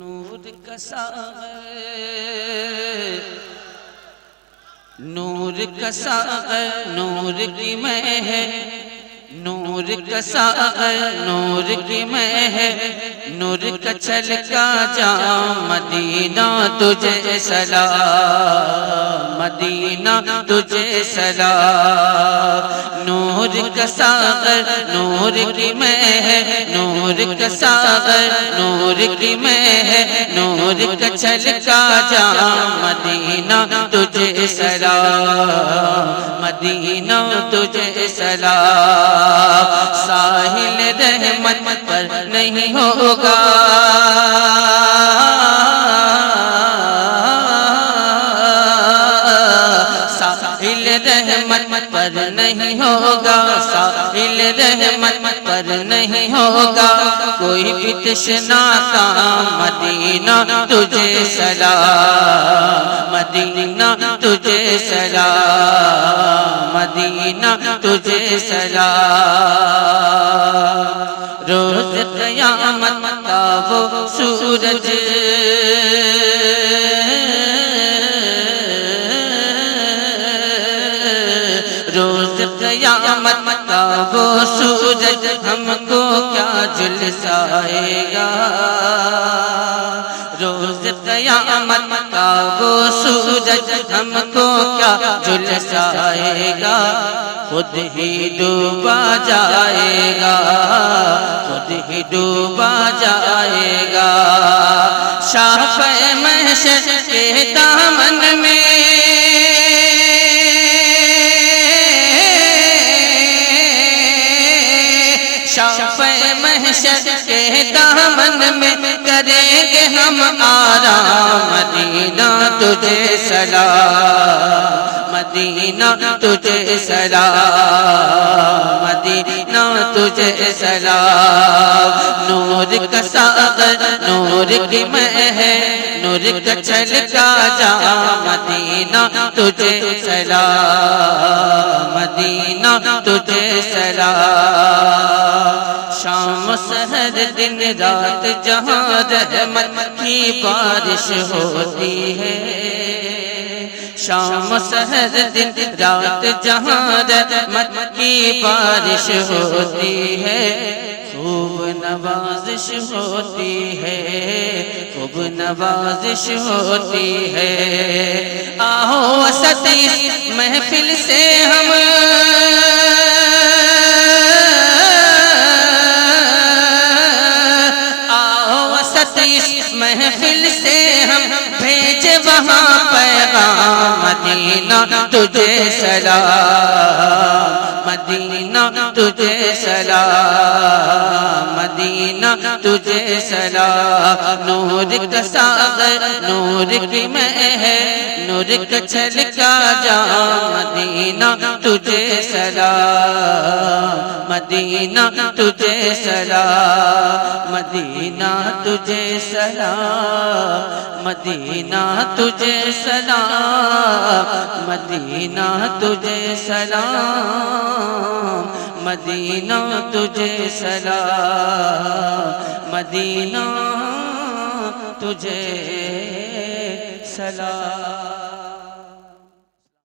نور کا ساغر، نور کا ساغر نور کی میں ہے، نور کا ساغر نور کی میں ہے، نور کا چھلکا جام مدینہ تجھے سلام، مدینہ تجھے سلام۔ نور کا ساغر نور کی میں ہے، نور کا ساغر نور کی میں ہے، نور کا چھلکا جام مدینہ تجھے سلام، مدینہ تجھے سلام۔ ساحل رحمت پر نہیں ہوگا، ساحل رحمت پر نہیں ہوگا، ساحل رحمت پر نہیں ہوگا کوئی بھی تشنا کا، مدینہ تجھے سلام، مدینہ تجھے سلام، مدینہ تجھے سلام۔ روز قیامت کا وہ سورج، روز قیامت کا وہ سورج ہم کو کیا جھلسائے گا، روز قیامت کا وہ سورج ہم کو کیا جھلسائے گا، خود ہی ڈوبا جائے گا، خود ہی ڈوبا جائے گا۔ شافع محشر کے دامن میں، شافع محشر کے دامن میں کریں گے ہم آرام، مدینہ تجھے سلام، مدینہ تجھے سلام، مدینہ تجھے سلام۔ نور کا ساغر نور کی میں ہے، نور کا چھلکا جام مدینہ تجھے سلام، مدینہ تجھے سلام۔ شام سحر دن رات جہاں رحمت کی بارش ہوتی ہے، شام سحر دن رات جہاں رحمت کی بارش ہوتی ہے، خوب نوازش ہوتی ہے، خوب نوازش ہوتی ہے۔ آہو وسط اس محفل سے ہم، محفل سے ہم بھیجے وہاں پیغام، مدینہ تجھے سلام، مدینہ تجھے سلام، مدینہ تجھے سلام۔ نور کا ساغر نور کی میں ہے، نور کا چھلکا جام مدینہ تجھے سلام، مدینہ تجھے سلام، مدینہ تجھے سلام، مدینہ تجھے سلام، مدینہ تجھے سلام، مدینہ تجھے سلام، مدینہ تجھے سلام۔